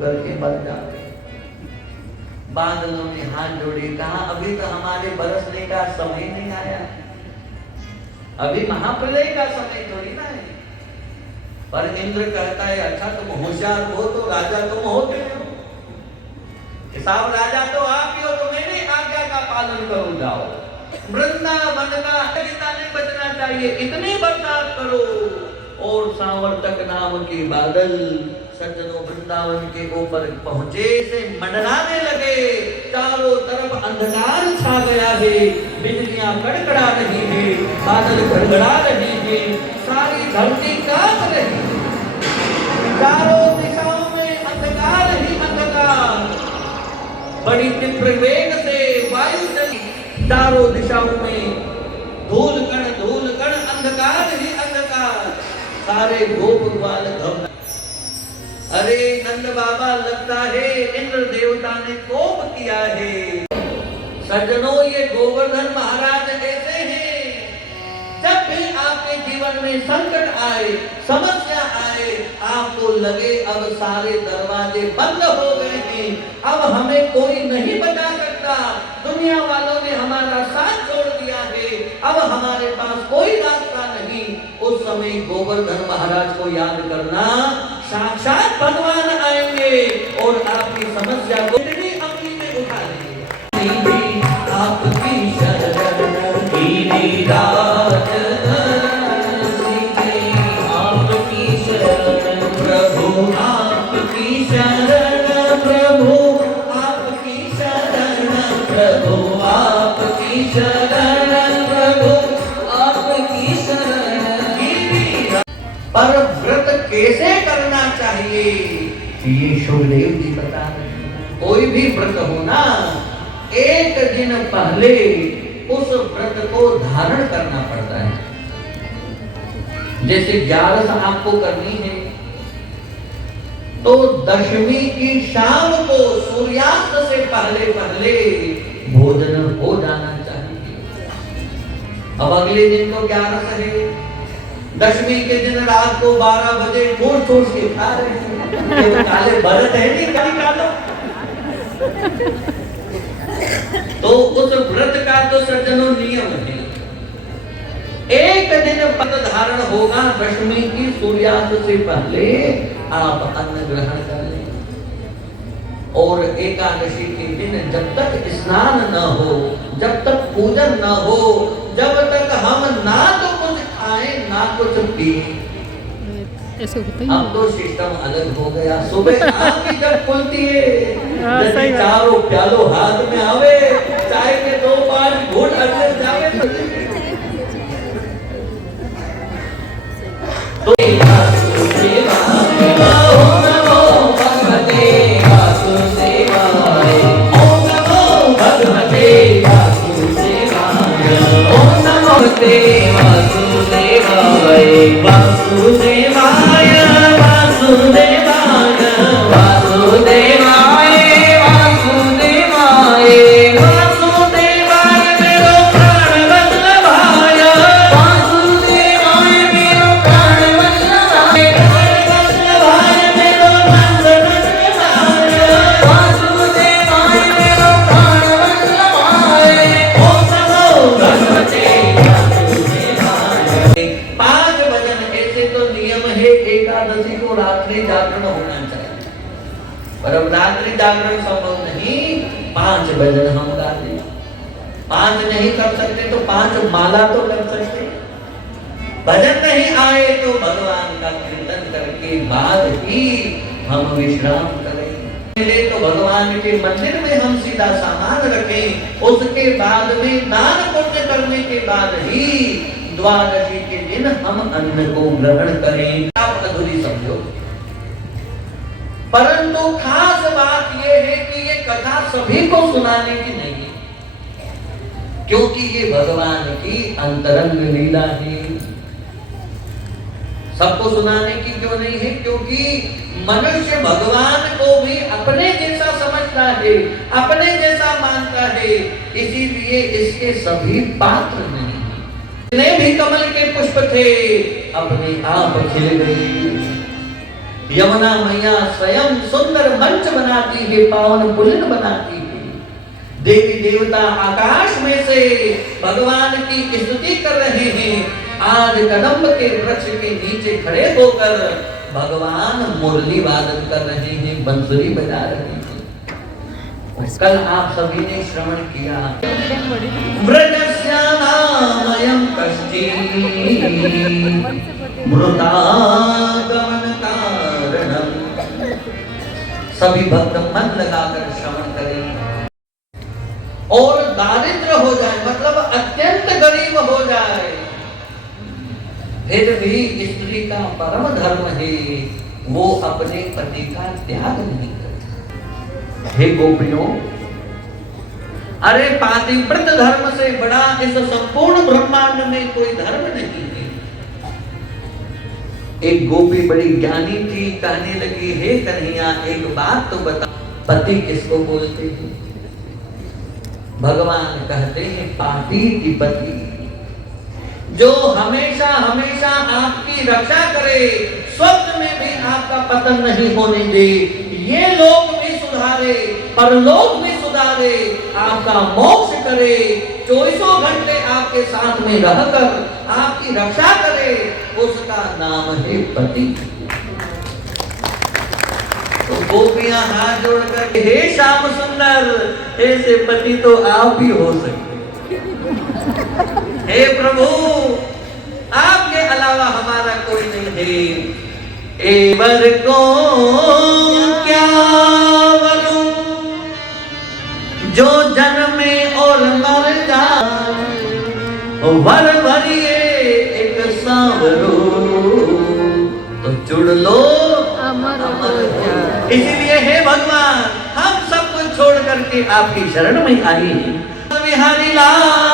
करके मर जाते। बादलों ने हाथ जोड़े, कहा अभी तो हमारे बरसने का समय नहीं आया, अभी महाप्रलय का समय थोड़ी ना है। पर इंद्र कहता है अच्छा तुम होशियार हो तो राजा तुम होते हो, साहब राजा तो आप ही हो, तो मेरी आज्ञा का पालन करो, जाओ वृंदावन का गीता नहीं बचना चाहिए, इतनी बरसात करो। और सावर्तक नाम के बादल सज्जनों वृंदावन के ऊपर पहुंचे से मंडराने लगे, चारों तरफ अंधकार छा गया है, बिजलियां कड़कड़ा रही है, बादल गड़गड़ा रहे हैं, सारी धरती कांप रही, चारों दिशाओं में अंधकार ही अंधकार, बड़ी तीव्र वेग से वायु चली, चारों दिशाओं में धूल कण अंधकार ही अंधकार, सारे गोप ग्वाल घबरा। अरे नंद बाबा लगता है इंद्र देवता ने कोप किया है। सज्जनों ये गोवर्धन महाराज ऐसे हैं, जब भी आपके जीवन में संकट आए, समस्या आए, आपको लगे अब सारे दरवाजे बंद हो गए हैं, अब हमें कोई नहीं बचा सकता, दुनिया वालों ने हमारा साथ छोड़ दिया है, अब हमारे पास कोई रास्ता नहीं, उस समय गोवर्धन महाराज को याद करना, साक्षात भगवान आएंगे और आपकी समस्या को इतनी अमली में उठा लेंगे। आपकी शरण गिरिराज आपकी शरण प्रभु, आपकी शरण प्रभु, आपकी शरण प्रभु, आपकी शरण प्रभु, आपकी शरण गिरिराज। पर व्रत कैसे करना चाहिए ये शुभदेव जी बता रहे हैं। कोई भी व्रत हो ना, एक दिन पहले उस व्रत को धारण करना पड़ता है। जैसे 11 आपको करनी है तो दशमी की शाम को सूर्यास्त से पहले पहले भोजन हो जाना चाहिए। अब अगले दिन तो 11 है, दशमी के दिन रात को 12 बजे ठोस के खा रहे हैं, तो काले भरत है नहीं, क्या निकालो। तो उस व्रत का तो सज्जनों नियम है, एक दिन व्रत धारण होगा, दशमी की सूर्यास्त से पहले आप अन्न ग्रहण कर लें, और एकादशी के दिन जब तक स्नान न हो, जब तक पूजन न हो, जब तक हम ना तो कुछ खाएं ना कुछ पिए। अब तो सिस्टम अलग हो गया, सुबह आंख जब खुलती है, चारों प्यालो हाथ में आवे, चाय के 2-5 घूंट अंदर जावे, तो वासुदेवाय वासुदेवाय वासुदेवाय वासुदेवाय वासुदेवाय मेरो प्राण वल्लभाय वासुदेवाय मेरो प्राण वल्लभाय वल्लभाय मेरो नंद वल्लभाय वासुदेवाय मेरो प्राण वल्लभाय ओम नमो भगवते वासुदेवाय। 5 भजन ऐसे तो नियम है, एकादशी को रात्रि जागरण होना चाहिए, पर अब रात्रि जागरण संभव नहीं, 5 भजन हम गा लें, 5 नहीं कर सकते तो 5 माला तो कर सकते। भजन नहीं आए तो भगवान का कीर्तन करके बाद ही हम विश्राम करें, तो भगवान के मंदिर में हम सीधा सामान रखें, उसके बाद में दान पुण्य करने के बाद ही द्वादशी के दिन हम अन्न को ग्रहण करें। आप अधूरी समझो, परंतु खास बात यह है कि ये कथा सभी को सुनाने की नहीं है, क्योंकि ये भगवान की अंतरंग लीला है। सबको सुनाने की क्यों नहीं है? क्योंकि मनुष्य भगवान को भी अपने जैसा समझता है, अपने जैसा मानता है, इसीलिए इसके सभी पात्र नहीं। जितने भी कमल के पुष्प थे अपने आप खिल गए, यमुना मैया स्वयं सुंदर मंच बनाती है, पावन पुलिन बनाती है। देवी देवता आकाश में से भगवान की स्तुति कर रहे हैं। आज कदम्ब के वृक्ष के नीचे खड़े होकर भगवान मुरली वादन कर रहे हैं, बंसुरी बजा रहे हैं। कल आप सभी ने श्रवण किया, व्रजस्यानामयं कष्टी मृतागमन कारणम। सभी भक्त मन लगाकर श्रवण करें और दारिद्र हो जाए, मतलब अत्यंत गरीब हो जाए, फिर भी स्त्री का परम धर्म है वो अपने पति का त्याग नहीं करती। हे गोपियों, अरे पातिव्रत धर्म से बड़ा इस संपूर्ण ब्रह्मांड में कोई धर्म नहीं है। एक गोपी बड़ी ज्ञानी थी, कहने लगी, हे कन्हैया एक बात तो बता, पति किसको बोलते हैं? भगवान कहते हैं पापी की पति, जो हमेशा हमेशा आपकी रक्षा करे, स्वप्न में भी आपका पतन नहीं होने दे, ये लोक भी सुधारे परलोक भी सुधारे, आपका मोक्ष करे, 24 घंटे आपके साथ में रहकर आपकी रक्षा करे, उसका नाम है पति। तो गोपियां हाथ जोड़कर, हे श्याम सुंदर, ऐसे पति तो आप ही हो सकते। हे प्रभु, आपके अलावा हमारा कोई नहीं है। एवर को क्या वरूं, जो जन्मे और मर जाए, वर भरिए एक सांवरो, तो जुड़ लो अमर अमर। इसीलिए हे भगवान, हम सब कुछ छोड़ करके आपकी शरण में आई हैं। बिहारी लाल